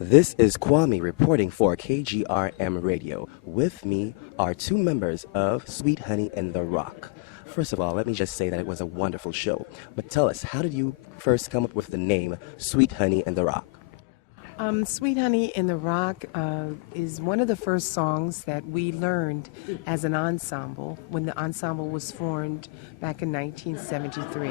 This is Kwame reporting for KGRM Radio. With me are two members of Sweet Honey in the Rock. First of all, let me just say that it was a wonderful show. But tell us, how did you first come up with the name Sweet Honey in the Rock? Sweet Honey in the Rock is one of the first songs that we learned as an ensemble when the ensemble was formed back in 1973.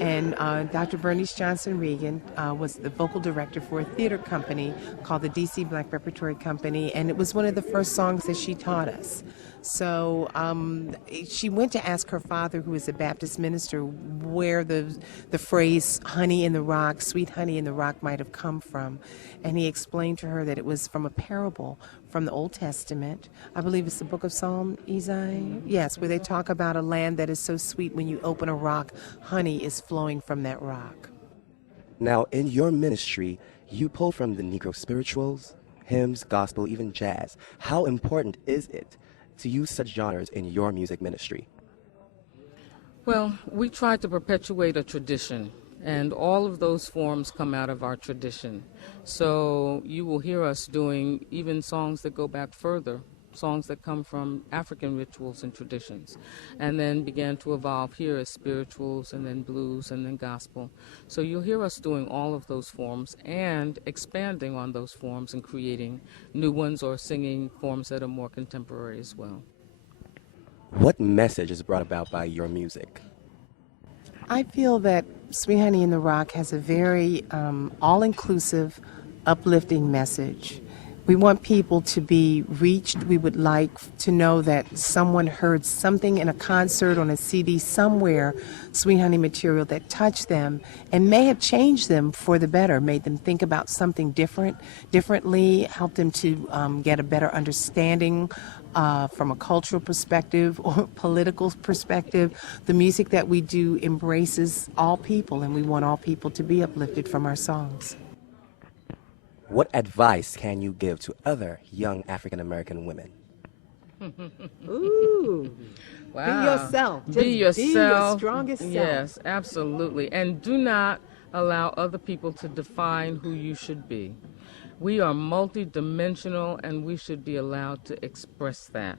And Dr. Bernice Johnson Regan was the vocal director for a theater company called the DC Black Repertory Company, and it was one of the first songs that she taught us. So she went to ask her father, who is a Baptist minister, where the phrase honey in the rock, sweet honey in the rock might have come from. And he explained to her that it was from a parable from the Old Testament. I believe it's the book of Psalm, Isaiah? Yes, where they talk about a land that is so sweet when you open a rock, honey is flowing from that rock. Now, in your ministry, you pull from the Negro spirituals, hymns, gospel, even jazz. How important is it to use such genres in your music ministry? Well, we try to perpetuate a tradition, and all of those forms come out of our tradition. So you will hear us doing even songs that go back further, songs that come from African rituals and traditions, and then began to evolve here as spirituals and then blues and then gospel. So you'll hear us doing all of those forms and expanding on those forms and creating new ones or singing forms that are more contemporary as well. What message is brought about by your music? I feel that Sweet Honey in the Rock has a very all-inclusive, uplifting message. We want people to be reached. We would like to know that someone heard something in a concert, on a CD somewhere, Sweet Honey material that touched them and may have changed them for the better, made them think about something differently, helped them to get a better understanding from a cultural perspective or political perspective. The music that we do embraces all people, and we want all people to be uplifted from our songs. What advice can you give to other young African American women? Ooh. Wow. Be yourself. Just be yourself. Be your strongest self. Yes, absolutely. And do not allow other people to define who you should be. We are multidimensional, and we should be allowed to express that.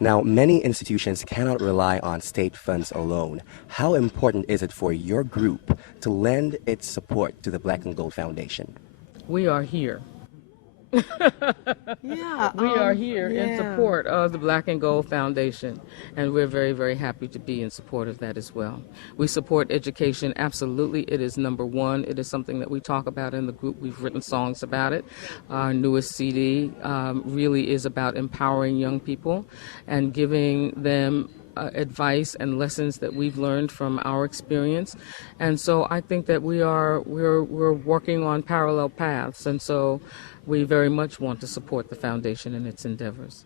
Now, many institutions cannot rely on state funds alone. How important is it for your group to lend its support to the Black and Gold Foundation? We are here. Yeah. We are here in yeah. support of the Black and Gold Foundation, and we're very, very happy to be in support of that as well. We support education, absolutely. It is number one. It is something that we talk about in the group. We've written songs about it. Our newest CD really is about empowering young people and giving them advice and lessons that we've learned from our experience. And so I think that we're working on parallel paths, and so we very much want to support the foundation in its endeavors.